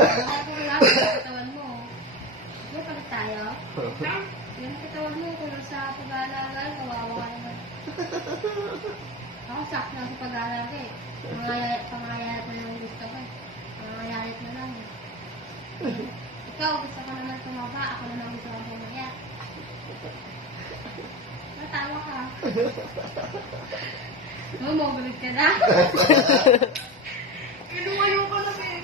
Wala ko sa katawan mo. Diba palit tayo? Yung katawan mo, kung sa pag-aalaga, kawawa ka naman. Ako sakto na sa pag-aalaga eh. Pangayarit na lang gusto ko eh. Pangayarit na lang eh. Ikaw, gusto ko naman tumaba. Ako naman gusto ko pumaya. Natawa ka. Magulit ka na. Inuwayo ka lang eh.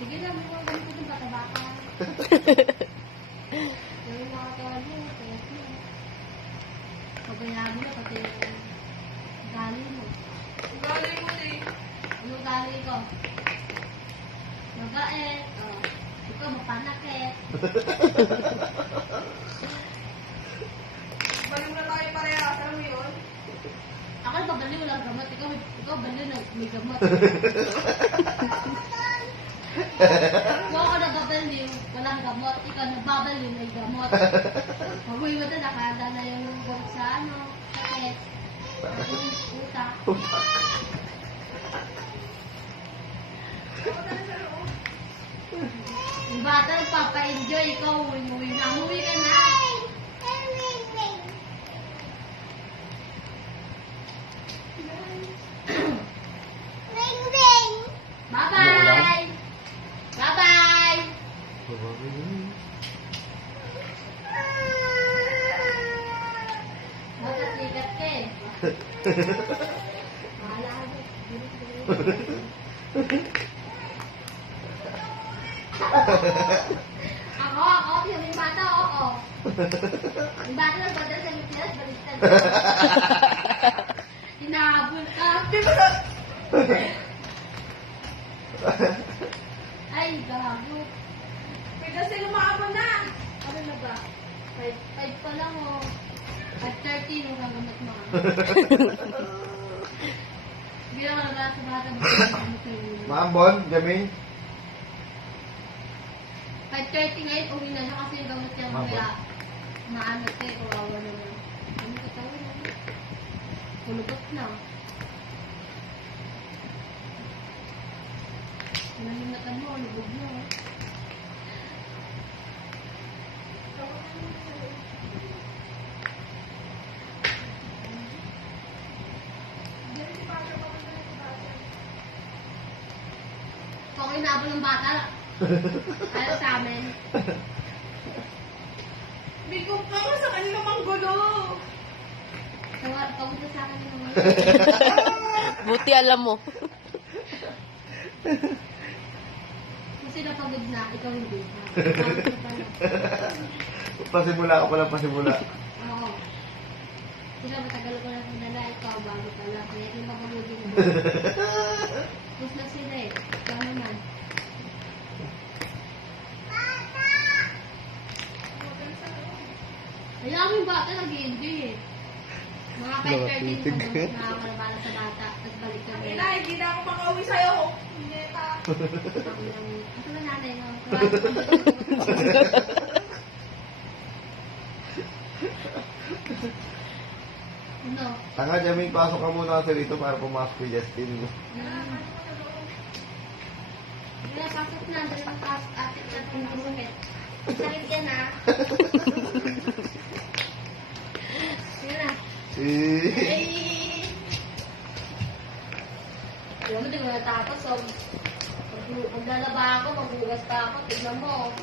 Sige na, mga ganito yung pataba ka. Yung mga tawag mo, kaya siya. Pabayaan mo na pati yung gali mo. Galing mo eh. Ano gali ko? Mabait. Oh. Ikaw, mapanakit. Baliw na tayo parehas. Alam mo yun? Ako nababaliw walang gamot. Ikaw baliw na may gamot. Kung ako nababaliw, walang gamot. Ikaw nababaliw, may gamot. Mabuhay mo na, nakada na yung gamot sa ano, sakit. Utak. Yung bata nagpapa-enjoy, ikaw umuwi na. Umuwi ka na. Bye-bye! Bye-bye! Bakit ligat ka eh? Mahala ka. Ako, yung bata, oo. Yung bata nagpadala sa Lupias, baliktad. Hinahabol ka. Ay, gago. May kasi lumaabon na. Ano na ba? 5 pa lang oh. At 30 nung gagamot mo. Hindi lang naman sa bata. Maambon, Jaming. 5:30 ngayon, uwi na siya kasi yung gamot niya Mabot. kaya maano siya, kawawa naman. Ano ka tawag na? Kulugot na. Nalinatan mo, lubog mo. Kung inabol ng bata, ayaw sa amin. Hindi ko pa sa kanila manggulo. Pagod na sa akin yung mga. Buti alam mo. Kasi napagod na, ikaw hindi. Pasimula ka pala, pasimula. Oo. Sila matagal ko na sinala, ikaw bago ka lang. Kaya yung mapagod mo. Tapos na sila eh. Ikaw naman. Kaya yung bata nag-i-enjoy eh. Mga 5:30 yung nakakalabala sa bata. Tapos balik kami. Ina, hindi na ako makauwi sa'yo. Neta. Ito na nanay mo. Ano? Tanga, Jaming, pasok ka muna kasi dito para pumasok kay Justin. Kaya pasok na. Dali ang pasok atin na itong masakit. Sakit yan ha. Sige na. Ay! Alam mo, di ko natapos. So, maglalaba ako, maghugas pa ako. Tignan mo.